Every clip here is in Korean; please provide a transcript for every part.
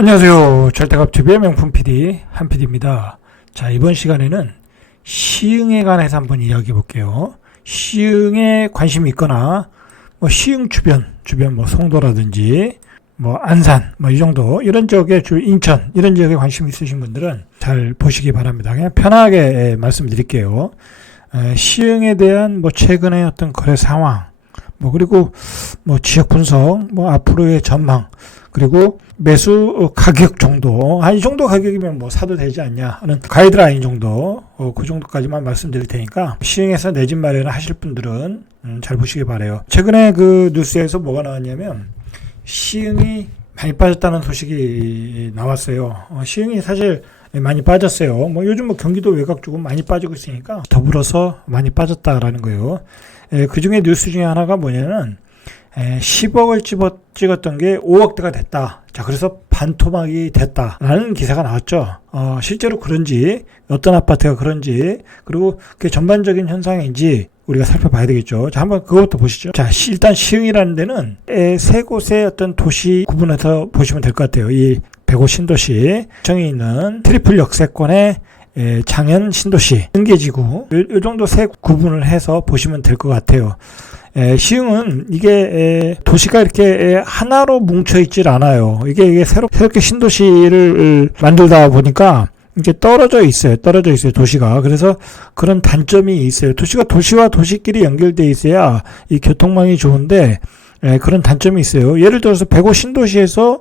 안녕하세요. 절대값TV의 명품 PD 한PD입니다. 자, 이번 시간에는 시흥에 관해서 한번 이야기해 볼게요. 시흥에 관심이 있거나 시흥 주변 송도라든지 안산 이 정도 이런 지역에 인천 이런 지역에 관심 있으신 분들은 잘 보시기 바랍니다. 그냥 편하게 말씀드릴게요. 시흥에 대한 최근의 어떤 거래 상황 그리고 지역 분석 앞으로의 전망 그리고 매수 가격 정도, 이 정도 가격이면 사도 되지 않냐 하는 가이드라인 정도, 그 정도까지만 말씀드릴 테니까 시흥에서 내 집 마련을 하실 분들은 잘 보시기 바래요. 최근에 그 뉴스에서 뭐가 나왔냐면 시흥이 많이 빠졌다는 소식이 나왔어요. 시흥이 사실 많이 빠졌어요. 요즘 경기도 외곽 조금 많이 빠지고 있으니까 더불어서 많이 빠졌다라는 거예요. 그 중에 뉴스 중에 하나가 뭐냐면 10억을 찍었던 게 5억대가 됐다. 자, 그래서 반토막이 됐다라는 기사가 나왔죠. 실제로 그런지, 어떤 아파트가 그런지, 그리고 그게 전반적인 현상인지 우리가 살펴봐야 되겠죠. 자, 한번 그것도 보시죠. 자, 일단 시흥이라는 데는 세 곳의 어떤 도시 구분해서 보시면 될 것 같아요. 이 105 신도시, 정에 있는 트리플 역세권의 장현 신도시, 은계지구, 이 정도 세 구분을 해서 보시면 될 것 같아요. 시흥은 이게 도시가 이렇게 하나로 뭉쳐있질 않아요. 이게 새롭게 신도시를 만들다 보니까 이게 떨어져 있어요. 도시가. 그래서 그런 단점이 있어요. 도시와 도시끼리 연결돼 있어야 이 교통망이 좋은데 그런 단점이 있어요. 예를 들어서 105 신도시에서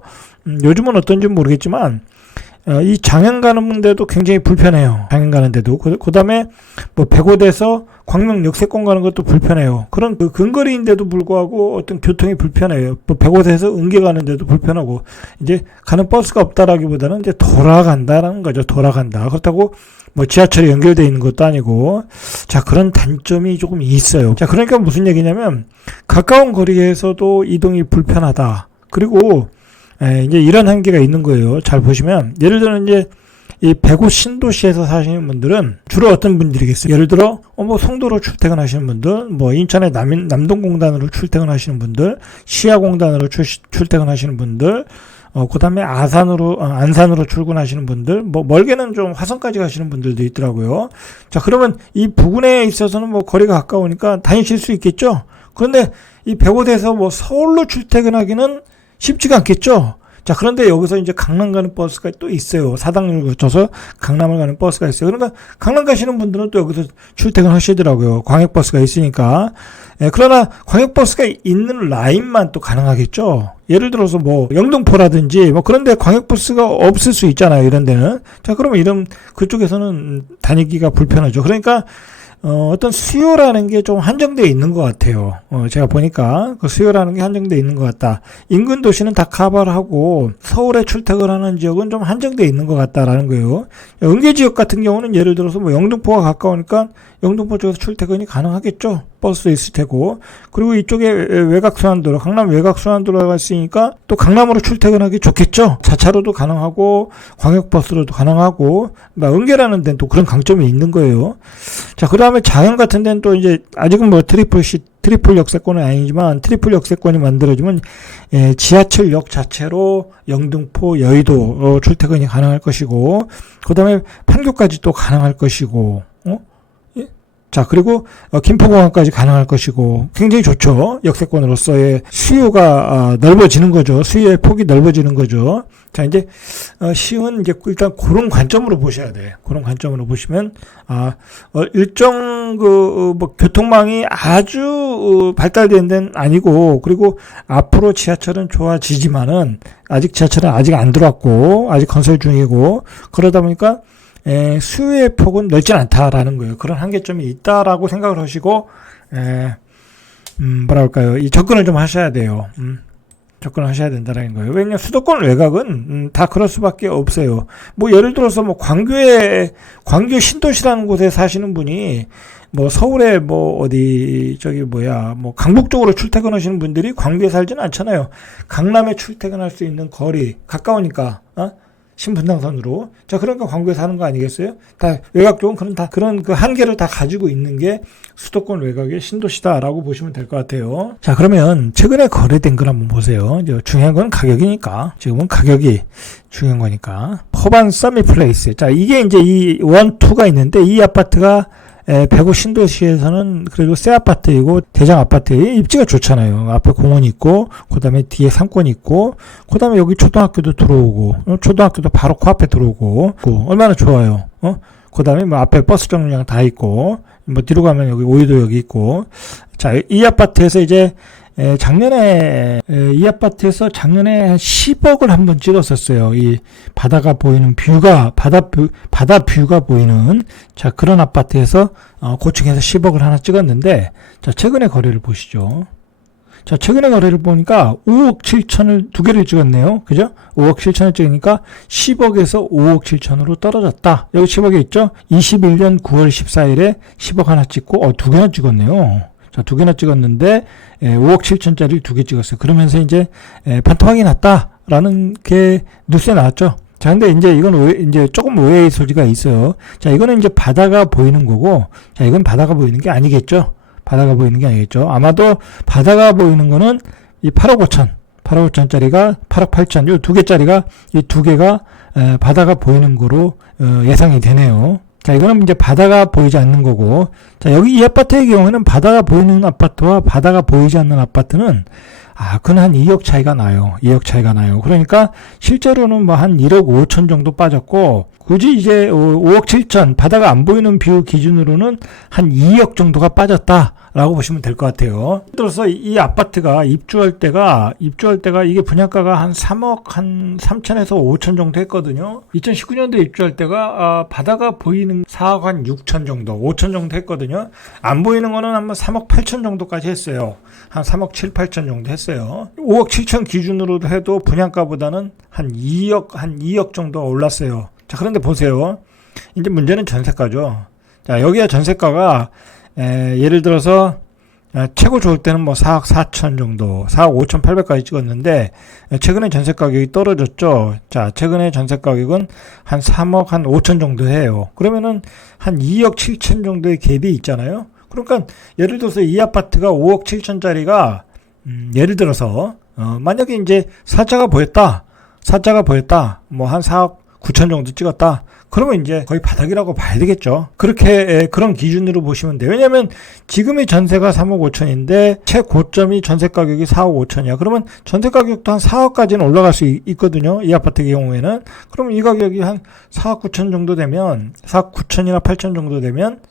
요즘은 어떤지 모르겠지만 이 장현 가는 데도 굉장히 불편해요. 장현 가는 데도. 그 다음에 105대에서 광명 역세권 가는 것도 불편해요. 그런 근거리인데도 불구하고 어떤 교통이 불편해요. 105대에서 은계 가는 데도 불편하고, 이제 가는 버스가 없다라기보다는 이제 돌아간다라는 거죠. 돌아간다. 그렇다고 지하철이 연결되어 있는 것도 아니고, 자, 그런 단점이 조금 있어요. 자, 그러니까 무슨 얘기냐면, 가까운 거리에서도 이동이 불편하다. 그리고 이제 이런 한계가 있는 거예요. 잘 보시면, 예를 들어 이제 이 105 신도시에서 사시는 분들은 주로 어떤 분들이겠어요? 예를 들어 송도로 출퇴근하시는 분들, 인천의 남동공단으로 출퇴근하시는 분들, 시야공단으로 출퇴근하시는 분들, 그다음에 안산으로 출근하시는 분들, 멀게는 좀 화성까지 가시는 분들도 있더라고요. 자, 그러면 이 부근에 있어서는 거리가 가까우니까 다니실 수 있겠죠? 그런데 이 105대에서 서울로 출퇴근하기는 쉽지가 않겠죠? 자, 그런데 여기서 이제 강남 가는 버스가 또 있어요. 사당역을 거쳐서 강남을 가는 버스가 있어요. 그러니까 강남 가시는 분들은 또 여기서 출퇴근 하시더라고요. 광역버스가 있으니까. 그러나 광역버스가 있는 라인만 또 가능하겠죠. 예를 들어서 영등포라든지 그런데 광역버스가 없을 수 있잖아요. 이런 데는. 자, 그러면 그쪽에서는 다니기가 불편하죠. 그러니까 어떤 수요라는 게 좀 한정되어 있는 것 같아요. 제가 보니까 그 수요라는 게 한정되어 있는 것 같다. 인근 도시는 다 커버를 하고 서울에 출퇴근하는 지역은 좀 한정되어 있는 것 같다라는 거예요. 은계 지역 같은 경우는 예를 들어서 영등포가 가까우니까 영등포 쪽에서 출퇴근이 가능하겠죠. 버스 있을 테고. 그리고 이쪽에 외곽순환도로, 강남 외곽순환도로가 있으니까 또 강남으로 출퇴근하기 좋겠죠. 자차로도 가능하고 광역버스로도 가능하고, 은계라는 데는 또 그런 강점이 있는 거예요. 자, 그 다음에 장현 같은 데는 또 이제 아직은 트리플 역세권은 아니지만 트리플 역세권이 만들어지면 지하철역 자체로 영등포, 여의도 출퇴근이 가능할 것이고, 그 다음에 판교까지 또 가능할 것이고, 자, 그리고 김포공항까지 가능할 것이고, 굉장히 좋죠. 역세권으로서의 수요가 넓어지는 거죠. 수요의 폭이 넓어지는 거죠. 자, 이제 시흥은 이제 일단 그런 관점으로 보셔야 돼. 그런 관점으로 보시면 일정 교통망이 아주 발달된 데는 아니고, 그리고 앞으로 지하철은 좋아지지만은 아직 지하철은 아직 안 들어왔고 아직 건설 중이고, 그러다 보니까 수요의 폭은 넓진 않다라는 거예요. 그런 한계점이 있다라고 생각을 하시고, 이 접근을 좀 하셔야 돼요. 접근을 하셔야 된다는 거예요. 왜냐면 수도권 외곽은 다 그럴 수밖에 없어요. 예를 들어서 광교 신도시라는 곳에 사시는 분이 서울에 강북 쪽으로 출퇴근하시는 분들이 광교에 살지는 않잖아요. 강남에 출퇴근할 수 있는 거리, 가까우니까, 신분당선으로. 자, 그러니까 광구에서 하는 거 아니겠어요? 다 외곽 쪽은 그런 그 한계를 다 가지고 있는 게 수도권 외곽의 신도시다라고 보시면 될 것 같아요. 자, 그러면 최근에 거래된 걸 한번 보세요. 이제 중요한 건 가격이니까. 지금은 가격이 중요한 거니까. 포반 서미플레이스. 자, 이게 이제 이 1, 2가 있는데 이 아파트가 배구 신도시에서는 그래도 새 아파트이고 대장 아파트에 입지가 좋잖아요. 앞에 공원이 있고, 그 다음에 뒤에 상권이 있고, 그 다음에 여기 초등학교도 들어오고, 초등학교도 바로 코앞에 들어오고, 얼마나 좋아요. 그 다음에 뭐 앞에 버스 정류장 다 있고, 뭐 뒤로 가면 여기 오이도역이 있고. 자, 이 아파트에서 이제 작년에 이 아파트에서 작년에 한 10억을 한번 찍었었어요. 이 바다가 보이는 뷰가 바다 뷰가 보이는 자 그런 아파트에서 고층에서 10억을 하나 찍었는데 자 최근에 거래를 보시죠. 자 최근에 거래를 보니까 5억 7천을 두 개를 찍었네요. 그죠? 5억 7천을 찍으니까 10억에서 5억 7천으로 떨어졌다. 여기 10억에 있죠? 21년 9월 14일에 10억 하나 찍고 두 개나 찍었네요. 자, 두 개나 찍었는데 5억 7천짜리 두 개 찍었어요. 그러면서 이제 판토막이 났다라는 게 뉴스에 나왔죠. 자, 근데 이제 이건 이제 조금 오해의 소지가 있어요. 자, 이거는 이제 바다가 보이는 거고, 자, 이건 바다가 보이는 게 아니겠죠. 바다가 보이는 게 아니겠죠. 아마도 바다가 보이는 거는 이 8억 5천, 8억 5천짜리가 8억 8천, 이 두 개짜리가 이 두 개가 바다가 보이는 거로 예상이 되네요. 자, 이거는 이제 바다가 보이지 않는 거고. 자, 여기 이 아파트의 경우에는 바다가 보이는 아파트와 바다가 보이지 않는 아파트는, 그건 한 2억 차이가 나요. 2억 차이가 나요. 그러니까, 실제로는 뭐 한 1억 5천 정도 빠졌고, 굳이 이제 5억 7천, 바다가 안 보이는 뷰 기준으로는 한 2억 정도가 빠졌다. 라고 보시면 될 것 같아요. 예를 들어서 이 아파트가 입주할 때가 이게 분양가가 한 3억 한 3천에서 5천 정도 했거든요. 2019년도에 입주할 때가 바다가 보이는 4억 한 6천 정도, 5천 정도 했거든요. 안 보이는 거는 한번 3억 8천 정도까지 했어요. 한 3억 7, 8천 정도 했어요. 5억 7천 기준으로도 해도 분양가보다는 한 2억 정도 올랐어요. 자, 그런데 보세요. 이제 문제는 전세가죠. 자, 여기가 전세가가 예를 들어서 최고 좋을 때는 뭐 4억 4천 정도, 4억 5천 8백까지 찍었는데 최근에 전세 가격이 떨어졌죠. 자, 최근에 전세 가격은 한 3억 한 5천 정도 해요. 그러면은 한 2억 7천 정도의 갭이 있잖아요. 그러니까 예를 들어서 이 아파트가 5억 7천짜리가 예를 들어서 만약에 이제 사자가 보였다. 뭐 한 4억 9천 정도 찍었다. 그러면 이제 거의 바닥이라고 봐야 되겠죠. 그렇게 그런 기준으로 보시면 돼요. 왜냐하면 지금의 전세가 3억 5천인데 최고점이 전세 가격이 4억 5천이야. 그러면 전세 가격도 한 4억까지는 올라갈 수 있거든요. 이 아파트의 경우에는. 그러면 이 가격이 한 4억 9천 정도 되면 4억 9천이나 8천 정도 되면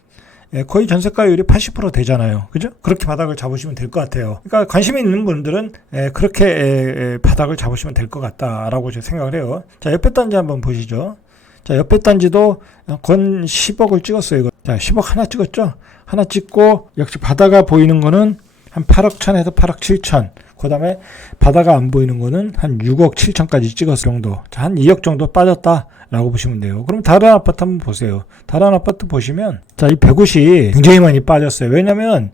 거의 전세가율이 80% 되잖아요. 그죠? 그렇게 바닥을 잡으시면 될 것 같아요. 그러니까 관심이 있는 분들은 그렇게 바닥을 잡으시면 될 것 같다라고 제가 생각을 해요. 자, 옆에 단지 한번 보시죠. 자, 옆에 단지도 건 10억을 찍었어요. 이거. 자, 10억 하나 찍었죠? 하나 찍고 역시 바다가 보이는 거는 한 8억 천에서 8억 7천. 그 다음에 바다가 안 보이는 거는 한 6억 7천까지 찍었을 정도. 자, 한 2억 정도 빠졌다라고 보시면 돼요. 그럼 다른 아파트 한번 보세요. 다른 아파트 보시면 자, 이 150이 굉장히 많이 빠졌어요. 왜냐면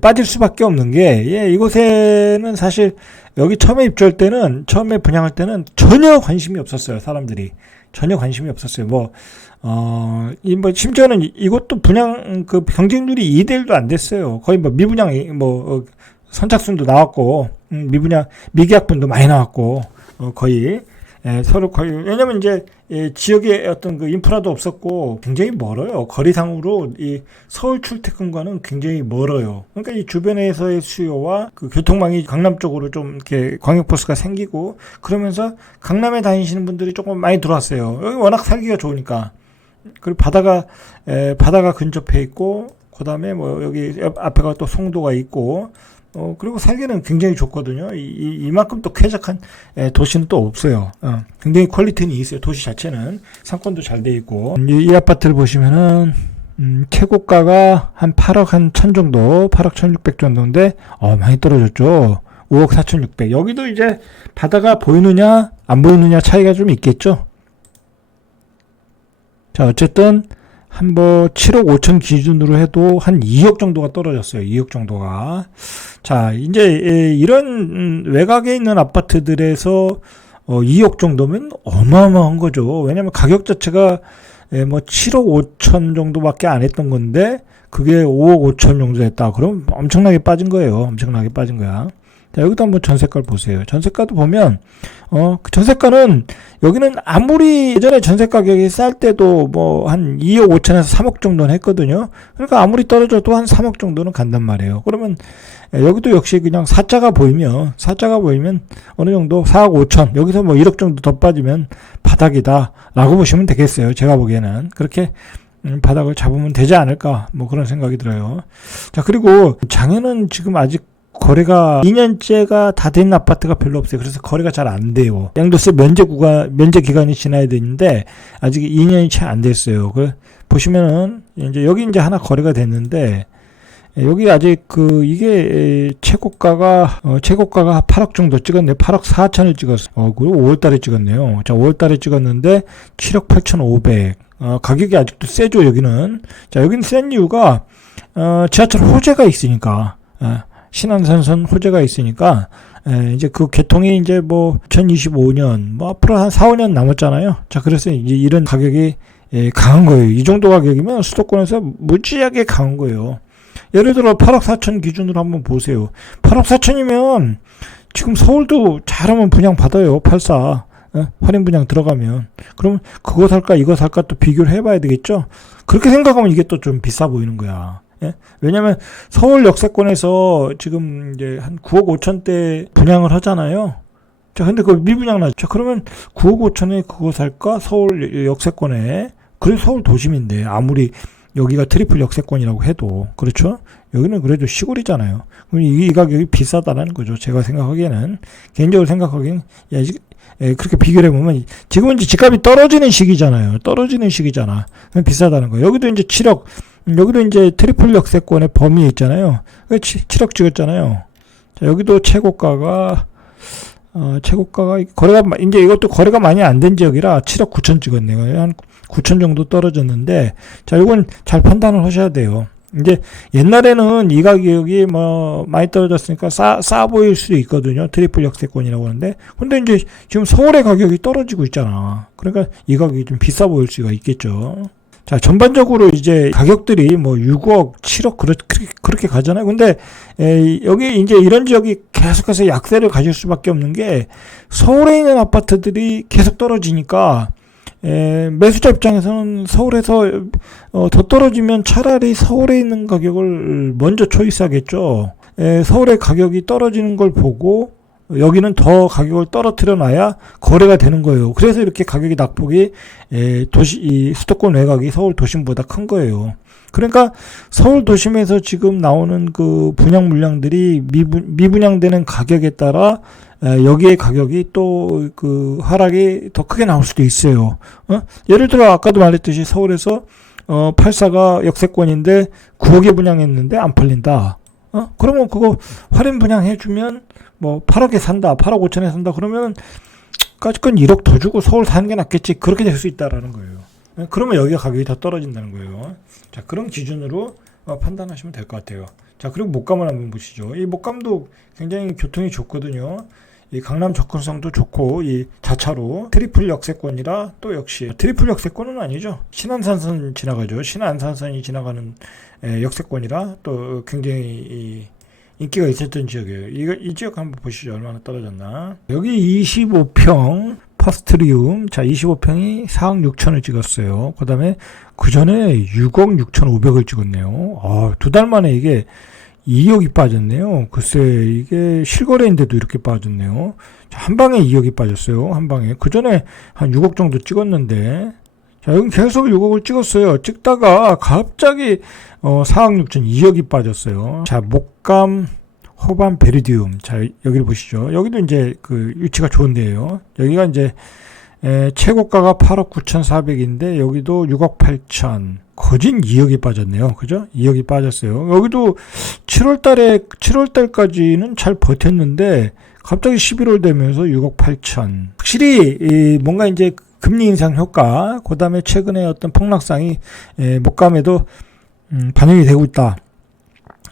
빠질 수밖에 없는 게 이곳에는 사실 여기 처음에 입주할 때는 처음에 분양할 때는 전혀 관심이 없었어요. 사람들이. 전혀 관심이 없었어요. 심지어는 이것도 분양, 경쟁률이 2대1도 안 됐어요. 거의 미분양, 선착순도 나왔고, 미계약분도 많이 나왔고, 거의, 서로 거의, 왜냐면 이제, 지역에 어떤 인프라도 없었고, 굉장히 멀어요. 거리상으로 이 서울 출퇴근과는 굉장히 멀어요. 그러니까 이 주변에서의 수요와 교통망이 강남 쪽으로 좀 이렇게 광역버스가 생기고, 그러면서 강남에 다니시는 분들이 조금 많이 들어왔어요. 여기 워낙 살기가 좋으니까. 그리고 바다가 근접해 있고, 그 다음에 여기 앞에가 또 송도가 있고, 그리고 살기는 굉장히 좋거든요. 이만큼 또 쾌적한 도시는 또 없어요. 굉장히 퀄리티는 있어요. 도시 자체는. 상권도 잘 돼 있고. 이 아파트를 보시면은, 최고가가 한 8억 한 1천 정도, 8억 1,600 정도인데, 많이 떨어졌죠. 5억 4,600. 여기도 이제 바다가 보이느냐, 안 보이느냐 차이가 좀 있겠죠. 자, 어쨌든, 7억 5천 기준으로 해도 한 2억 정도가 떨어졌어요. 2억 정도가. 자, 이제 이런 외곽에 있는 아파트들에서 2억 정도면 어마어마한 거죠. 왜냐면 가격 자체가 뭐 7억 5천 정도밖에 안 했던 건데 그게 5억 5천 정도 됐다. 그럼 엄청나게 빠진 거예요. 엄청나게 빠진 거야. 자, 여기도 한번 전세가를 보세요. 전세가도 보면 그 전세가는 여기는 아무리 예전에 전세 가격이 쌀 때도 뭐 한 2억 5천에서 3억 정도는 했거든요. 그러니까 아무리 떨어져도 한 3억 정도는 간단 말이에요. 그러면 여기도 역시 그냥 사자가 보이면 어느 정도 4억 5천 여기서 뭐 1억 정도 더 빠지면 바닥이다 라고 보시면 되겠어요. 제가 보기에는 그렇게 바닥을 잡으면 되지 않을까 뭐 그런 생각이 들어요. 자, 그리고 장애는 지금 아직 거래가 2년째가 다 된 아파트가 별로 없어요. 그래서 거래가 잘 안 돼요. 양도세 면제 기간이 지나야 되는데 아직 2년이 채 안 됐어요. 그 보시면은 이제 여기 이제 하나 거래가 됐는데 여기 아직 이게 최고가가 8억 정도 찍었네요. 8억 4천을 찍었어요. 그리고 5월달에 찍었네요. 자, 5월달에 찍었는데 7억 8,500. 가격이 아직도 세죠. 여기는. 자, 여기는 센 이유가 지하철 호재가 있으니까. 신안산선 호재가 있으니까 이제 그 개통이 이제 뭐 2025년 뭐 앞으로 한 4, 5년 남았잖아요. 자, 그래서 이제 이런 가격이 강한 거예요. 이 정도 가격이면 수도권에서 무지하게 강한 거예요. 예를 들어 8억 4천 기준으로 한번 보세요. 8억 4천이면 지금 서울도 잘하면 분양 받아요. 84 할인 분양 들어가면. 그럼 그거 살까 이거 살까 또 비교를 해봐야 되겠죠. 그렇게 생각하면 이게 또 좀 비싸 보이는 거야. 예? 왜냐면 서울 역세권에서 지금 이제 한 9억 5천대 분양을 하잖아요. 자, 근데 그거 미분양 나죠. 그러면 9억 5천에 그거 살까? 서울 역세권에. 그래도 서울 도심인데 아무리 여기가 트리플 역세권이라고 해도 그렇죠? 여기는 그래도 시골이잖아요. 그럼 이 가격이 비싸다는 거죠. 제가 생각하기에는 개인적으로 생각하기에는 그렇게 비교를 해보면 지금은 이제 집값이 떨어지는 시기잖아요. 그럼 비싸다는 거예요. 여기도 이제 7억 여기도 이제 트리플 역세권의 범위에 있잖아요. 7억 찍었잖아요. 자, 여기도 최고가가 거래가 이제 이것도 거래가 많이 안 된 지역이라 7억 9천 찍었네요. 한 9천 정도 떨어졌는데 자, 이건 잘 판단을 하셔야 돼요. 이제 옛날에는 이 가격이 뭐 많이 떨어졌으니까 싸 보일 수도 있거든요. 트리플 역세권이라고 하는데 근데 이제 지금 서울의 가격이 떨어지고 있잖아. 그러니까 이 가격이 좀 비싸 보일 수가 있겠죠. 자, 전반적으로 이제 가격들이 뭐 6억, 7억 그렇게 가잖아요. 근데 여기 이제 이런 지역이 계속해서 약세를 가질 수밖에 없는 게 서울에 있는 아파트들이 계속 떨어지니까 매수자 입장에서는 서울에서 더 떨어지면 차라리 서울에 있는 가격을 먼저 초이스하겠죠. 서울의 가격이 떨어지는 걸 보고 여기는 더 가격을 떨어뜨려 놔야 거래가 되는 거예요. 그래서 이렇게 가격이 낙폭이 이 수도권 외곽이 서울 도심보다 큰 거예요. 그러니까 서울 도심에서 지금 나오는 그 분양 물량들이 미분양되는 가격에 따라 여기의 가격이 또 그 하락이 더 크게 나올 수도 있어요. 예를 들어 아까도 말했듯이 서울에서 84가 역세권인데 9억에 분양했는데 안 팔린다. 그러면 그거 할인 분양해주면 뭐 8억에 산다, 8억 5천에 산다 그러면 까짓건 1억 더 주고 서울 사는 게 낫겠지. 그렇게 될 수 있다라는 거예요. 그러면 여기가 가격이 더 떨어진다는 거예요. 자, 그런 기준으로 판단하시면 될 것 같아요. 자, 그리고 목감을 한번 보시죠. 이 목감도 굉장히 교통이 좋거든요. 이 강남 접근성도 좋고 이 자차로 트리플 역세권이라 또 역시 트리플 역세권은 아니죠. 신안산선 지나가죠. 신안산선이 지나가는 역세권이라 또 굉장히 인기가 있었던 지역이에요. 이 지역 한번 보시죠. 얼마나 떨어졌나. 여기 25평 파스트리움. 자, 25평이 4억 6천을 찍었어요. 그 다음에 그 전에 6억 6,500을 찍었네요. 2달 만에 이게 2억이 빠졌네요. 글쎄, 이게 실거래인데도 이렇게 빠졌네요. 자, 한 방에 2억이 빠졌어요. 한 방에. 그 전에 한 6억 정도 찍었는데. 자, 여기 계속 6억을 찍었어요. 찍다가 갑자기 4억 6천 2억이 빠졌어요. 자, 목감 호반 베리디움. 자, 여기를 보시죠. 여기도 이제 그 위치가 좋은 데예요. 여기가 이제 최고가가 8억 9,400인데 여기도 6억 8천. 거진 2억이 빠졌네요. 그죠? 2억이 빠졌어요. 여기도 7월 달까지는 잘 버텼는데 갑자기 11월 되면서 6억 8천. 확실히 뭔가 이제 금리 인상 효과, 그 다음에 최근에 어떤 폭락상이 목감에도 반영이 되고 있다.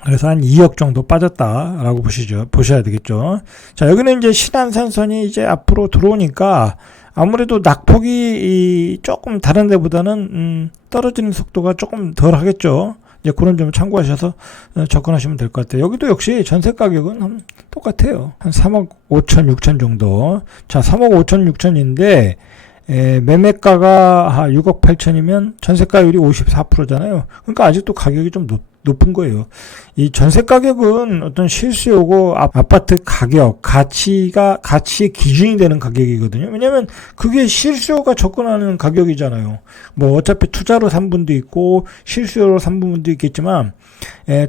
그래서 한 2억 정도 빠졌다라고 보셔야 되겠죠. 자, 여기는 이제 신안산선이 이제 앞으로 들어오니까 아무래도 낙폭이 조금 다른 데보다는 떨어지는 속도가 조금 덜 하겠죠. 이제 그런 점 참고하셔서 접근하시면 될 것 같아요. 여기도 역시 전세 가격은 똑같아요. 한 3억 5천, 6천 정도. 자, 3억 5천, 6천인데 매매가가 6억 8천이면 전세가율이 54%잖아요. 그러니까 아직도 가격이 좀 높은 거예요. 이 전세 가격은 어떤 실수요고 아파트 가격, 가치의 기준이 되는 가격이거든요. 왜냐면 그게 실수요가 접근하는 가격이잖아요. 뭐 어차피 투자로 산 분도 있고 실수요로 산 분도 있겠지만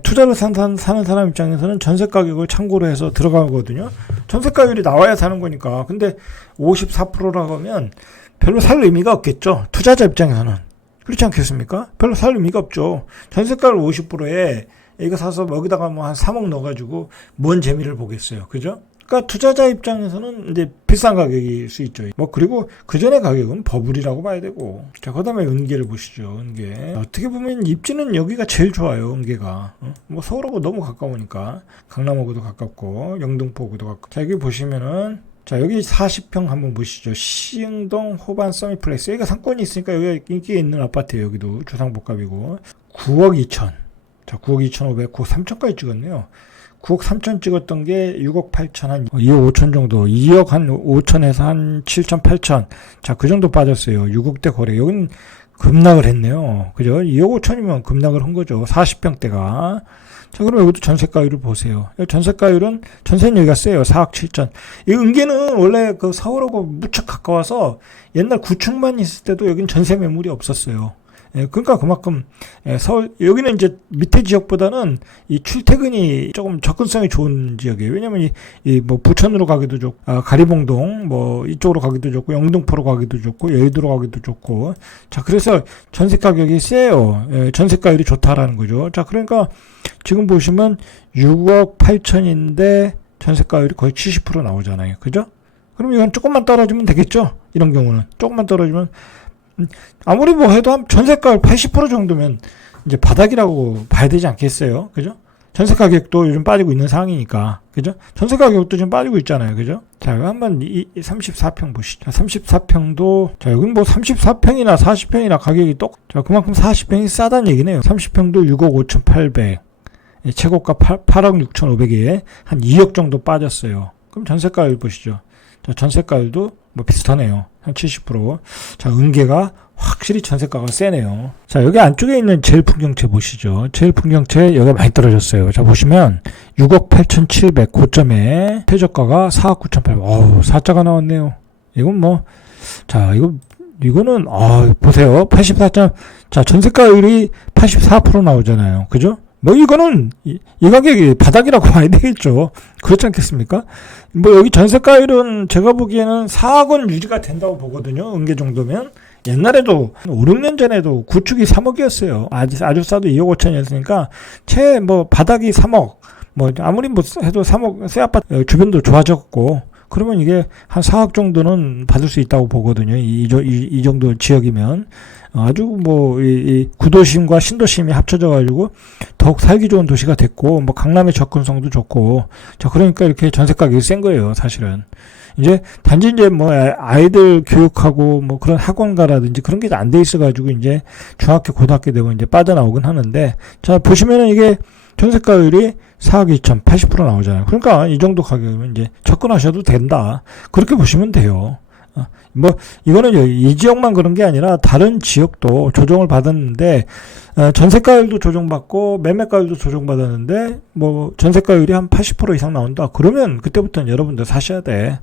투자로 사는 사람 입장에서는 전세 가격을 참고로 해서 들어가거든요. 전세가율이 나와야 사는 거니까. 근데 54%라고 하면 별로 살 의미가 없겠죠. 투자자 입장에서는. 그렇지 않겠습니까? 별로 살 의미가 없죠. 전세가율 50%에 이거 사서 여기다가 뭐 한 3억 넣어가지고 뭔 재미를 보겠어요. 그죠? 그러니까 투자자 입장에서는 이제 비싼 가격일 수 있죠. 뭐 그리고 그 전에 가격은 버블이라고 봐야 되고. 자, 그다음에 은계를 보시죠. 은계. 어떻게 보면 입지는 여기가 제일 좋아요. 은계가. 뭐 서울하고 너무 가까우니까 강남하고도 가깝고 영등포하고도 가깝고. 자, 여기 보시면은. 자, 여기 40평 한번 보시죠. 시흥동 호반 서밋플레이스. 여기가 상권이 있으니까 여기가 인기가 있는 아파트예요. 여기도 주상복합이고. 9억 2천. 자, 9억 2,500, 9억 3천까지 찍었네요. 9억 3천 찍었던 게 6억 8천, 한 2억 5천 정도. 2억 한 5천에서 한 7천, 8천. 자, 그 정도 빠졌어요. 6억대 거래. 여긴 급락을 했네요. 그죠? 2억 5천이면 급락을 한 거죠. 40평대가. 자, 그럼 여기도 전세가율을 보세요. 전세가율은, 전세는 여기가 세요. 4억 7천. 이 은계는 원래 그 서울하고 무척 가까워서 옛날 구축만 있을 때도 여긴 전세 매물이 없었어요. 그러니까 그만큼 서울 여기는 이제 밑에 지역보다는 이 출퇴근이 조금 접근성이 좋은 지역이에요. 왜냐면 이 뭐 부천으로 가기도 좋고 가리봉동 뭐 이쪽으로 가기도 좋고 영등포로 가기도 좋고 여의도로 가기도 좋고. 자, 그래서 전세 가격이 세요. 전세가율이 좋다라는 거죠. 자, 그러니까 지금 보시면 6억 8천인데 전세가율이 거의 70% 나오잖아요. 그죠? 그럼 이건 조금만 떨어지면 되겠죠? 이런 경우는 조금만 떨어지면 아무리 뭐 해도 전세가율 80% 정도면 이제 바닥이라고 봐야 되지 않겠어요? 그죠? 전세 가격도 요즘 빠지고 있는 상황이니까. 그죠? 전세 가격도 좀 빠지고 있잖아요. 그죠? 자, 한번 34평 보시죠. 34평도, 자, 여긴 뭐 34평이나 40평이나 가격이 자, 그만큼 40평이 싸다는 얘기네요. 30평도 6억 5,800. 최고가 8억 6,500에 한 2억 정도 빠졌어요. 그럼 전세가율 보시죠. 자, 전세가율도 뭐 비슷하네요. 한 70%. 자, 은계가 확실히 전세가가 세네요. 자, 여기 안쪽에 있는 제일풍경채 보시죠. 제일풍경채 여기가 많이 떨어졌어요. 자, 보시면 6억 8,700 고점에 최저가가 4억 9,800. 어우, 4자가 나왔네요. 이건 뭐, 자, 이거는, 보세요. 84점. 자, 전세가율이 84% 나오잖아요. 그죠? 뭐 이거는 이 가격이 바닥이라고 봐야 되겠죠. 그렇지 않겠습니까? 뭐 여기 전세가율은 제가 보기에는 4억은 유지가 된다고 보거든요. 은계 정도면. 옛날에도 5, 6년 전에도 구축이 3억이었어요. 아주 싸도 2억 5천이었으니까 채 뭐 바닥이 3억. 뭐 아무리 뭐 해도 3억 새 아파트 주변도 좋아졌고 그러면 이게 한 4억 정도는 받을 수 있다고 보거든요. 이 정도 지역이면. 아주 뭐, 이 구도심과 신도심이 합쳐져가지고 더욱 살기 좋은 도시가 됐고, 뭐 강남의 접근성도 좋고, 자, 그러니까 이렇게 전세 가격이 센 거예요, 사실은. 이제, 단지 이제 뭐 아이들 교육하고 뭐 그런 학원가라든지 그런 게 안 돼 있어가지고 이제 중학교, 고등학교 되면 이제 빠져나오긴 하는데, 자, 보시면은 이게 전세가율이 4억 2천, 80% 나오잖아요. 그러니까 이 정도 가격이면 이제 접근하셔도 된다. 그렇게 보시면 돼요. 뭐 이거는 이 지역만 그런 게 아니라 다른 지역도 조정을 받았는데 전세가율도 조정받고 매매가율도 조정받았는데 뭐 전세가율이 한 80% 이상 나온다. 그러면 그때부터는 여러분들 사셔야 돼.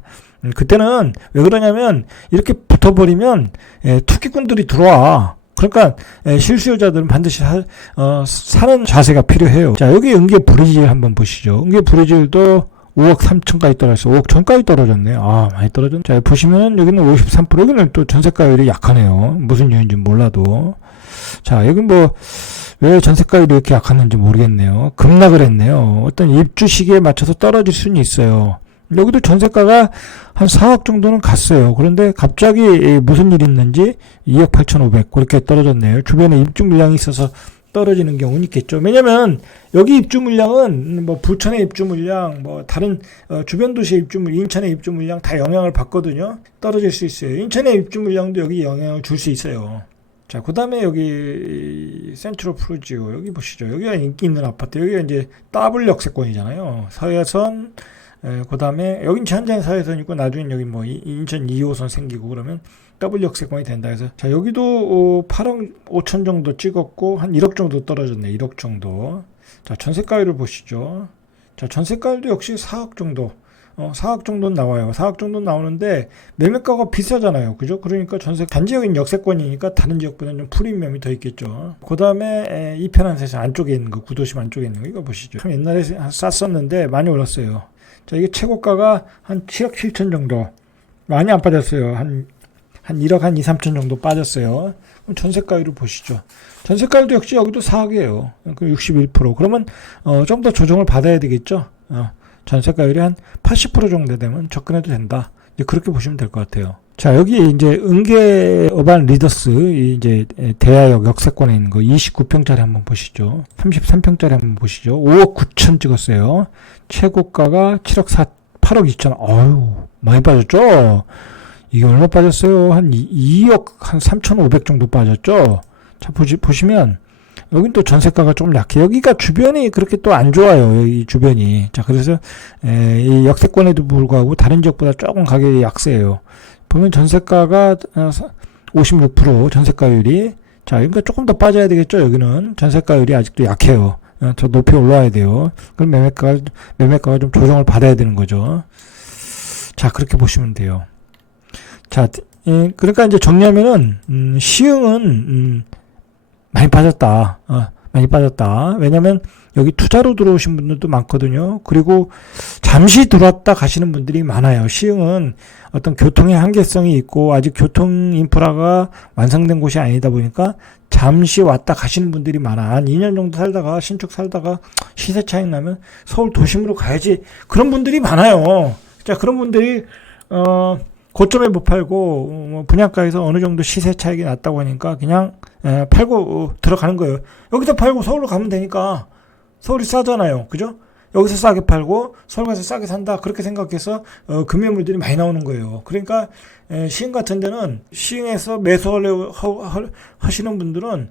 그때는 왜 그러냐면 이렇게 붙어버리면 투기꾼들이 들어와. 그러니까 실수요자들은 반드시 사는 자세가 필요해요. 자, 여기 은계 브리질 한번 보시죠. 은계 브리질도 5억 3천까지 떨어졌어. 5억 전까지 떨어졌네. 많이 떨어졌네. 자, 보시면 여기는 53%, 여기는 또 전세가율이 약하네요. 무슨 이유인지 몰라도. 자, 여기 뭐, 왜 전세가율이 이렇게 약했는지 모르겠네요. 급락을 했네요. 어떤 입주 시기에 맞춰서 떨어질 수는 있어요. 여기도 전세가가 한 4억 정도는 갔어요. 그런데 갑자기 무슨 일이 있는지 2억 8,500 그렇게 떨어졌네요. 주변에 입주 물량이 있어서 떨어지는 경우는 있겠죠. 왜냐면 여기 입주 물량은 뭐 부천의 입주 물량, 뭐 다른 주변 도시의 입주 물량, 인천의 입주 물량 다 영향을 받거든요. 떨어질 수 있어요. 인천의 입주 물량도 여기 영향을 줄 수 있어요. 자, 그 다음에 여기 센트럴 프루지오 여기 보시죠. 여기가 인기 있는 아파트. 여기가 이제 더블 역세권이잖아요. 서해선, 그 다음에 여긴 현재는 서해선이고 나중에 여기 뭐 인천 2호선 생기고 그러면 더블 역세권이 된다 해서 자 여기도 8억 5천 정도 찍었고 한 1억 정도 떨어졌네. 1억 정도. 자 전세가율을 보시죠. 자 전세가율도 역시 4억 정도 4억 정도는 나와요. 4억 정도는 나오는데 매매가가 비싸잖아요. 그죠? 그러니까 전세 단지 여긴 역세권이니까 다른 지역보다는 좀 프리미엄이 더 있겠죠. 그 다음에 이편한 세상 안쪽에 있는 거 구도심 안쪽에 있는 거 이거 보시죠. 참 옛날에 쌌었는데 많이 올랐어요. 자 이게 최고가가 한 7억 7천 정도 많이 안 빠졌어요. 한 1억 한 2, 3천 정도 빠졌어요. 그럼 전세가율을 보시죠. 전세가율도 역시 여기도 4억이에요. 61%. 그러면 좀 더 조정을 받아야 되겠죠. 전세가율이 한 80% 정도 되면 접근해도 된다. 이제 그렇게 보시면 될 것 같아요. 자 여기 이제 은계 어반 리더스 이제 대하역 역세권에 있는 거 29평짜리 한번 보시죠. 33평짜리 한번 보시죠. 5억 9천 찍었어요. 최고가가 8억 2천. 어휴 많이 빠졌죠. 이게 얼마 빠졌어요? 한 2억 한 3,500 정도 빠졌죠. 자 보시면 여긴 또 전세가가 좀 약해. 여기가 주변이 그렇게 또 안 좋아요. 이 주변이. 자 그래서 이 역세권에도 불구하고 다른 지역보다 조금 가격이 약세예요. 보면 전세가가 56% 전세가율이. 자 그러니까 조금 더 빠져야 되겠죠. 여기는 전세가율이 아직도 약해요. 더 높이 올라와야 돼요. 그럼 매매가가 좀 조정을 받아야 되는 거죠. 자 그렇게 보시면 돼요. 자, 그러니까 이제 정리하면은, 시흥은, 많이 빠졌다. 많이 빠졌다. 왜냐면, 여기 투자로 들어오신 분들도 많거든요. 그리고, 잠시 들어왔다 가시는 분들이 많아요. 시흥은 어떤 교통의 한계성이 있고, 아직 교통 인프라가 완성된 곳이 아니다 보니까, 잠시 왔다 가시는 분들이 많아. 한 2년 정도 살다가, 신축 살다가, 시세 차익 나면, 서울 도심으로 가야지. 그런 분들이 많아요. 자, 그런 분들이, 고점에 못 팔고 분양가에서 어느 정도 시세 차익이 났다고 하니까 그냥 팔고 들어가는 거예요. 여기서 팔고 서울로 가면 되니까 서울이 싸잖아요. 그죠? 여기서 싸게 팔고 서울 가서 싸게 산다. 그렇게 생각해서 금매물들이 많이 나오는 거예요. 그러니까 시흥 같은 데는 시흥에서 매수하려고 하시는 분들은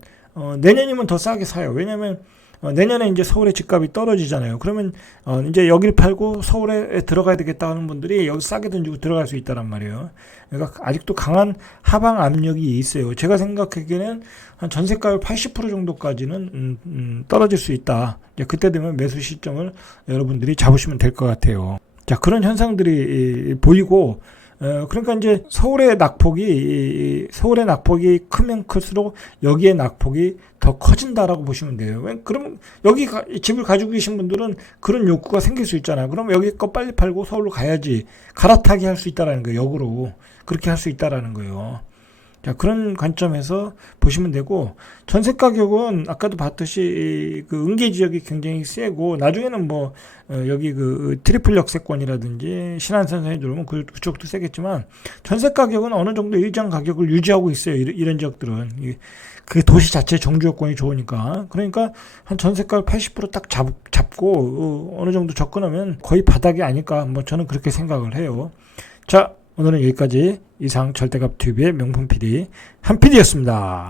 내년이면 더 싸게 사요. 왜냐면 내년에 이제 서울의 집값이 떨어지잖아요. 그러면 이제 여기를 팔고 서울에 들어가야 되겠다 하는 분들이 여기 싸게 돈 주고 들어갈 수 있다란 말이에요. 그러니까 아직도 강한 하방 압력이 있어요. 제가 생각하기에는 한 전세가율 80% 정도까지는 떨어질 수 있다. 이제 그때 되면 매수 시점을 여러분들이 잡으시면 될 것 같아요. 자, 그런 현상들이 보이고 그러니까 이제 서울의 낙폭이 크면 클수록 여기에 낙폭이 더 커진다라고 보시면 돼요. 그럼 여기 집을 가지고 계신 분들은 그런 욕구가 생길 수 있잖아요. 그럼 여기 거 빨리 팔고 서울로 가야지 갈아타기 할 수 있다라는 거예요. 역으로 그렇게 할 수 있다라는 거예요. 자, 그런 관점에서 보시면 되고, 전세 가격은 아까도 봤듯이 그 은계 지역이 굉장히 세고, 나중에는 뭐 여기 그 트리플 역세권이라든지 신안산선에 들어오면 그쪽도 세겠지만, 전세 가격은 어느 정도 일정 가격을 유지하고 있어요. 이런 지역들은 그 도시 자체 정주 여건이 좋으니까. 그러니까 한 전세가 80%딱 잡고 어느 정도 접근하면 거의 바닥이 아닐까. 뭐 저는 그렇게 생각을 해요. 자, 오늘은 여기까지. 이상 절대값 TV의 명품 PD 한 PD였습니다.